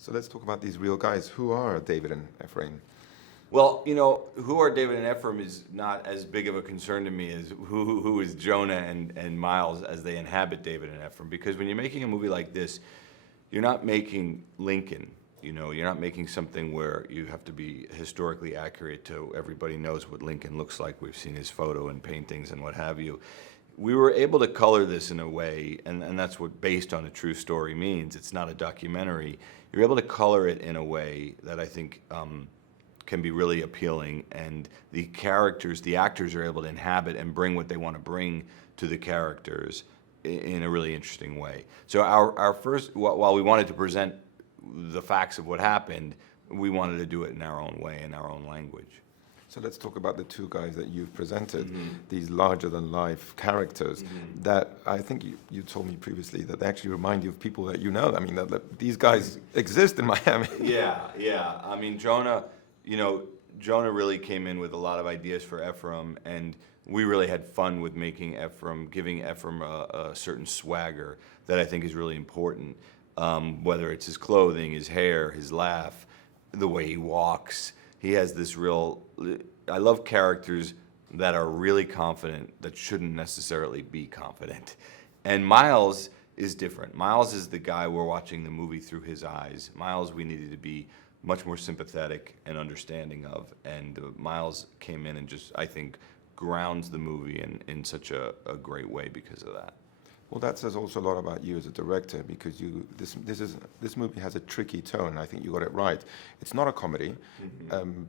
So let's talk about these real guys. Who are David and Ephraim? Well, who are David and Ephraim is not as big of a concern to me as who is Jonah and Miles as they inhabit David and Ephraim. Because when you're making a movie like this, you're not making Lincoln. You're not making something where you have to be historically accurate to everybody knows what Lincoln looks like. We've seen his photo and paintings and what have you. We were able to color this in a way, and that's what based on a true story means. It's not a documentary. You're able to color it in a way that I think can be really appealing, and the characters, the actors are able to inhabit and bring what they want to bring to the characters in a really interesting way. So our first, while we wanted to present the facts of what happened, we wanted to do it in our own way, in our own language. So let's talk about the two guys that you've presented, these larger-than-life characters that I think you told me previously that they actually remind you of people that you know. I mean, that these guys exist in Miami. Yeah. I mean, Jonah really came in with a lot of ideas for Ephraim, and we really had fun with giving Ephraim a certain swagger that I think is really important. Whether it's his clothing, his hair, his laugh, the way he walks. He has this I love characters that are really confident that shouldn't necessarily be confident. And Miles is different. Miles is the guy we're watching the movie through his eyes. Miles we needed to be much more sympathetic and understanding of. And Miles came in and just, I think, grounds the movie in such a great way because of that. Well, that says also a lot about you as a director, because this movie has a tricky tone. I think you got it right. It's not a comedy,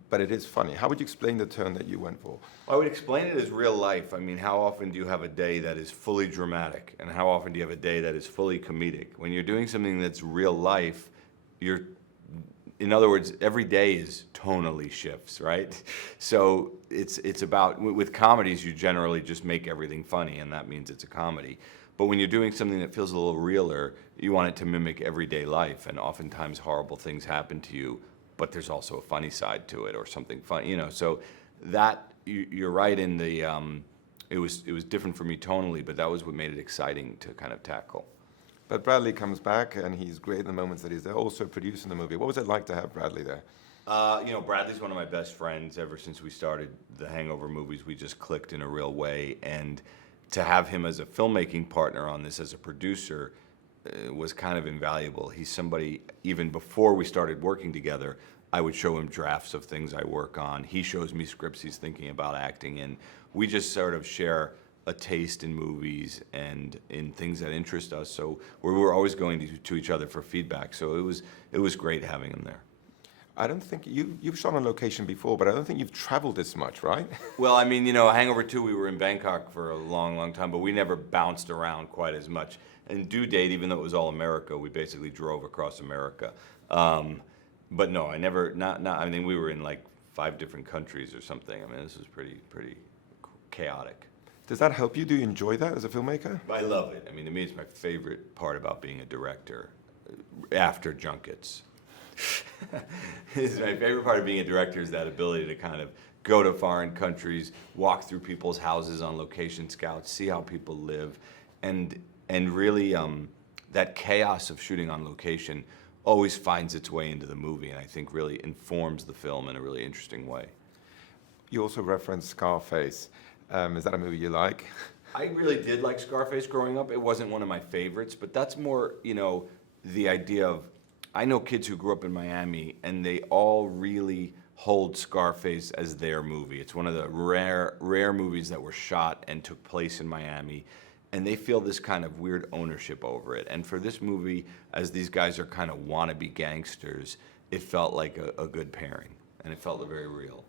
but it is funny. How would you explain the tone that you went for? I would explain it as real life. I mean, how often do you have a day that is fully dramatic, and how often do you have a day that is fully comedic? When you're doing something that's real life, in other words, every day is tonally shifts, right? So it's about, with comedies, you generally just make everything funny, and that means it's a comedy. But when you're doing something that feels a little realer, you want it to mimic everyday life, and oftentimes horrible things happen to you, but there's also a funny side to it or something fun, So that, you're right in the, it was different for me tonally, but that was what made it exciting to kind of tackle. But Bradley comes back, and he's great in the moments that he's there, also producing the movie. What was it like to have Bradley there? Bradley's one of my best friends. Ever since we started the Hangover movies, we just clicked in a real way, and to have him as a filmmaking partner on this, as a producer, was kind of invaluable. He's somebody, even before we started working together, I would show him drafts of things I work on. He shows me scripts he's thinking about acting in. We just sort of share a taste in movies and in things that interest us. So we were always going to each other for feedback. So it was great having him there. I don't think you've shot on location before, but I don't think you've traveled this much, right? Well, I mean, Hangover 2, we were in Bangkok for a long, long time, but we never bounced around quite as much. And Due Date, even though it was all America, we basically drove across America. But no, I mean, we were in like 5 different countries or something. I mean, this was pretty chaotic. Does that help you? Do you enjoy that as a filmmaker? I love it. I mean, to me, it's my favorite part about being a director after junkets. It's my favorite part of being a director is that ability to kind of go to foreign countries, walk through people's houses on location scouts, see how people live, and really that chaos of shooting on location always finds its way into the movie, and I think really informs the film in a really interesting way. You also referenced Scarface. Is that a movie you like? I really did like Scarface growing up. It wasn't one of my favorites, but that's more, the idea of, I know kids who grew up in Miami, and they all really hold Scarface as their movie. It's one of the rare movies that were shot and took place in Miami, and they feel this kind of weird ownership over it. And for this movie, as these guys are kind of wannabe gangsters, it felt like a good pairing, and it felt very real.